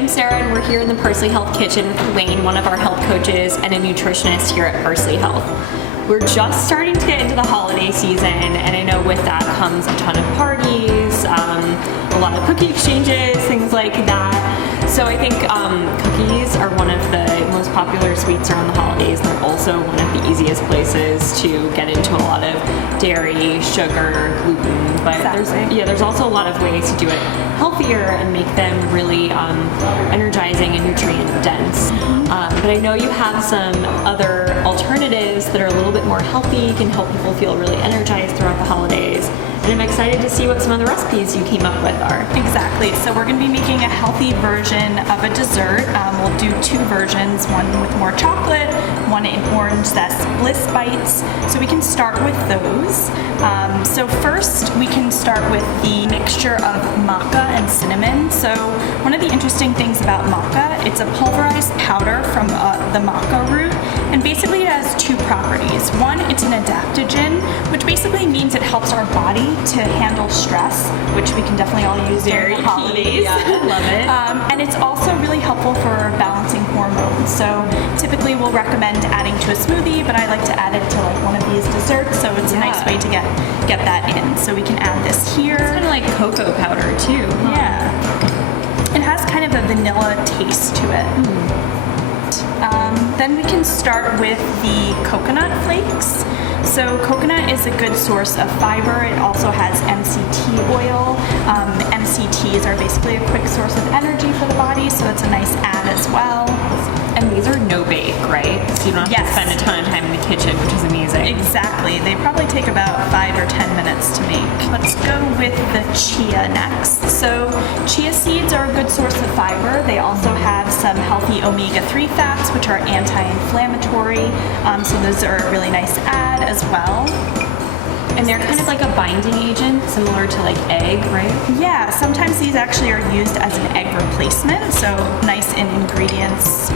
I'm Sarah, and we're here in the Parsley Health Kitchen with Wayne, one of our health coaches and a nutritionist here at Parsley Health. We're just starting to get into the holiday season, and I know with that comes a ton of parties, a lot of cookie exchanges, things like that. So I think cookies are one of the most popular sweets around the holidays. They're also one of the easiest places to get into a lot of dairy, sugar, gluten. But there's also a lot of ways to do it healthier and make them really energizing and nutrient dense. But I know you have some other alternatives that are a little bit more healthy, can help people feel really energized throughout the holidays. And I'm excited to see what some of the recipes you came up with are. Exactly. So we're going to be making a healthy version of a dessert. We'll do two versions, one with more chocolate, one in orange zest bliss bites. So we can start with those. So first we can start with the mixture of maca and cinnamon. So one of the interesting things about maca, it's a pulverized powder from the maca root, and basically it has two properties. One, it's an adaptogen, which basically means it helps our body to handle stress, which we can definitely all use during the holidays. Yeah, I love it. And it's also really helpful for balancing hormones. So typically we'll recommend adding to a smoothie, but I like to add it to like one of these desserts, so it's a nice way to get that in. So we can add this here. It's kind of like cocoa powder too. Huh? Yeah. It has kind of a vanilla taste to it. Then we can start with the coconut flakes. So coconut is a good source of fiber. It also has MCT oil. MCTs are basically a quick source of energy for the body, so it's a nice add as well. And these are no bake, right? So you don't have to spend a ton of time in the kitchen, which is amazing. Exactly. They probably take about 5 or 10 minutes to make. Let's go with the chia next. So chia seeds are a good source of fiber. They also have some healthy omega-3 fats, which are anti-inflammatory. So those are a really nice add as well. And they're kind of like a binding agent, similar to like egg, right? Yeah, sometimes these actually are used as an egg replacement, so nice in ingredients.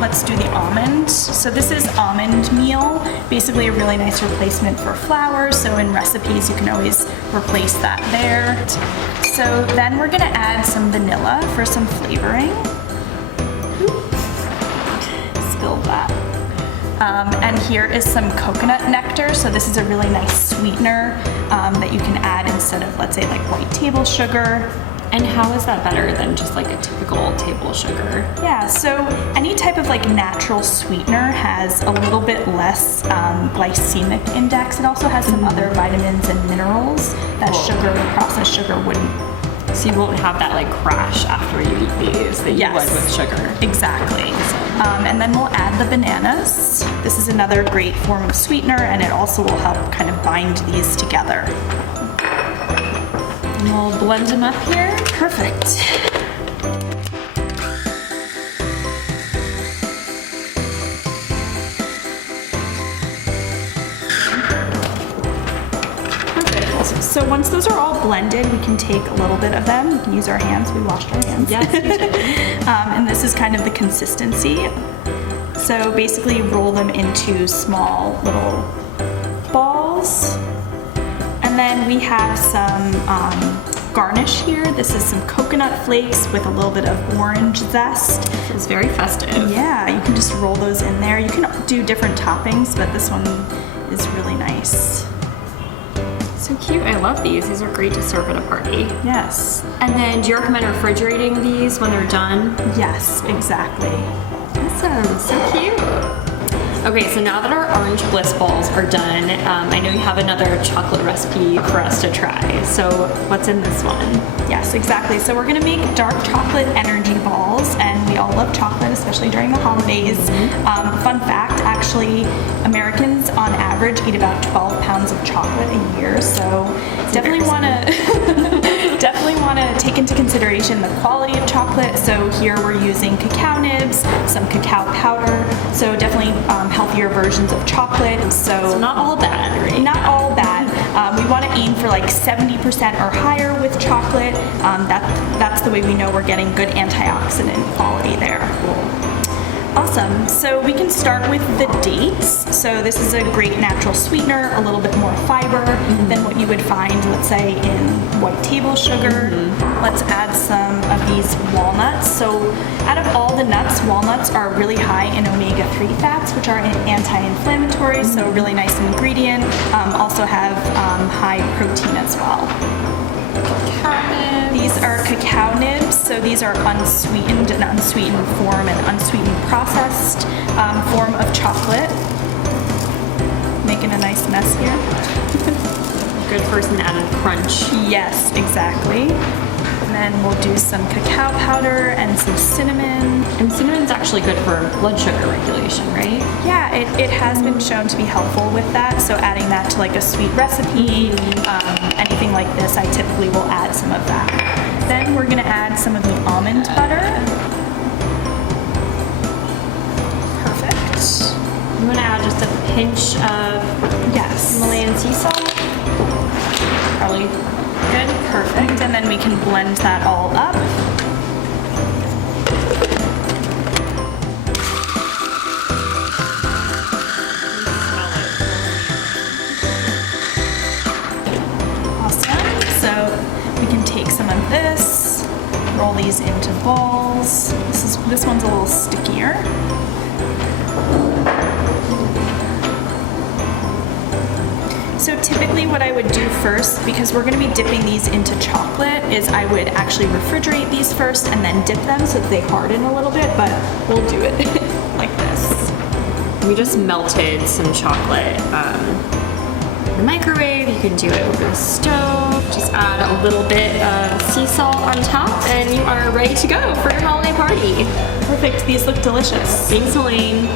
Let's do the almond. So this is almond meal, basically a really nice replacement for flour, so in recipes you can always replace that there. So then we're gonna add some vanilla for some flavoring. Spilled that. And here is some coconut nectar. So this is a really nice sweetener that you can add instead of, let's say, like white table sugar. And how is that better than just like a typical table sugar? Yeah, so any type of like natural sweetener has a little bit less glycemic index. It also has some other vitamins and minerals that processed sugar wouldn't. So you won't have that like crash after you eat these that you would with sugar. Exactly. And then we'll add the bananas. This is another great form of sweetener, and it also will help kind of bind these together. And we'll blend them up here. Perfect. So once those are all blended, we can take a little bit of them. We can use our hands. We washed our hands. Yes, we did. And this is kind of the consistency. So basically roll them into small little balls. And then we have some garnish here. This is some coconut flakes with a little bit of orange zest. It's very festive. Yeah, you can just roll those in there. You can do different toppings, but this one is really nice. So cute. I love these. These are great to serve at a party. Yes. And then do you recommend refrigerating these when they're done? Yes, exactly. Awesome. So cute. Okay, so now that our orange bliss balls are done, I know you have another chocolate recipe for us to try. So what's in this one? Yes, exactly. So we're gonna make dark chocolate energy balls, and we all love chocolate, especially during the holidays. Fun fact, actually, Americans on average eat about 12 pounds of chocolate a year, so definitely wanna take into consideration the quality of chocolate. So here we're using cacao nibs, some cacao powder, so definitely healthier versions of chocolate. So not all bad, right? Not all bad. We want to aim for like 70% or higher with chocolate. That's the way we know we're getting good antioxidant quality there. Awesome. So we can start with the dates. So this is a great natural sweetener, a little bit more fiber than what you would find, let's say, in white table sugar. Let's add some of these walnuts. So out of all the nuts, walnuts are really high in omega-3 fats, which are anti-inflammatory, so a really nice ingredient. Also have high protein as well. These are cacao nibs, so these are unsweetened and unsweetened form and unsweetened processed form of chocolate. Making a nice mess here. Good for some added crunch. Yes, exactly. And then we'll do some cacao powder and some cinnamon. And cinnamon's actually good for blood sugar regulation, right? Yeah, it has been shown to be helpful with that. So adding that to like a sweet recipe, anything like this, I typically will add some of that. Then we're gonna add some of the almond butter. Perfect. I'm gonna add just a pinch of Himalayan sea salt. Probably good. Perfect. And then we can blend that all up. Awesome. So we can take some of this, roll these into balls. This one's a little stickier. So typically what I would do first, because we're going to be dipping these into chocolate, is I would actually refrigerate these first and then dip them so that they harden a little bit, but we'll do it like this. We just melted some chocolate in the microwave. You can do it over the stove. Just add a little bit of sea salt on top and you are ready to go for your holiday party. Perfect. These look delicious. Thanks, Elaine.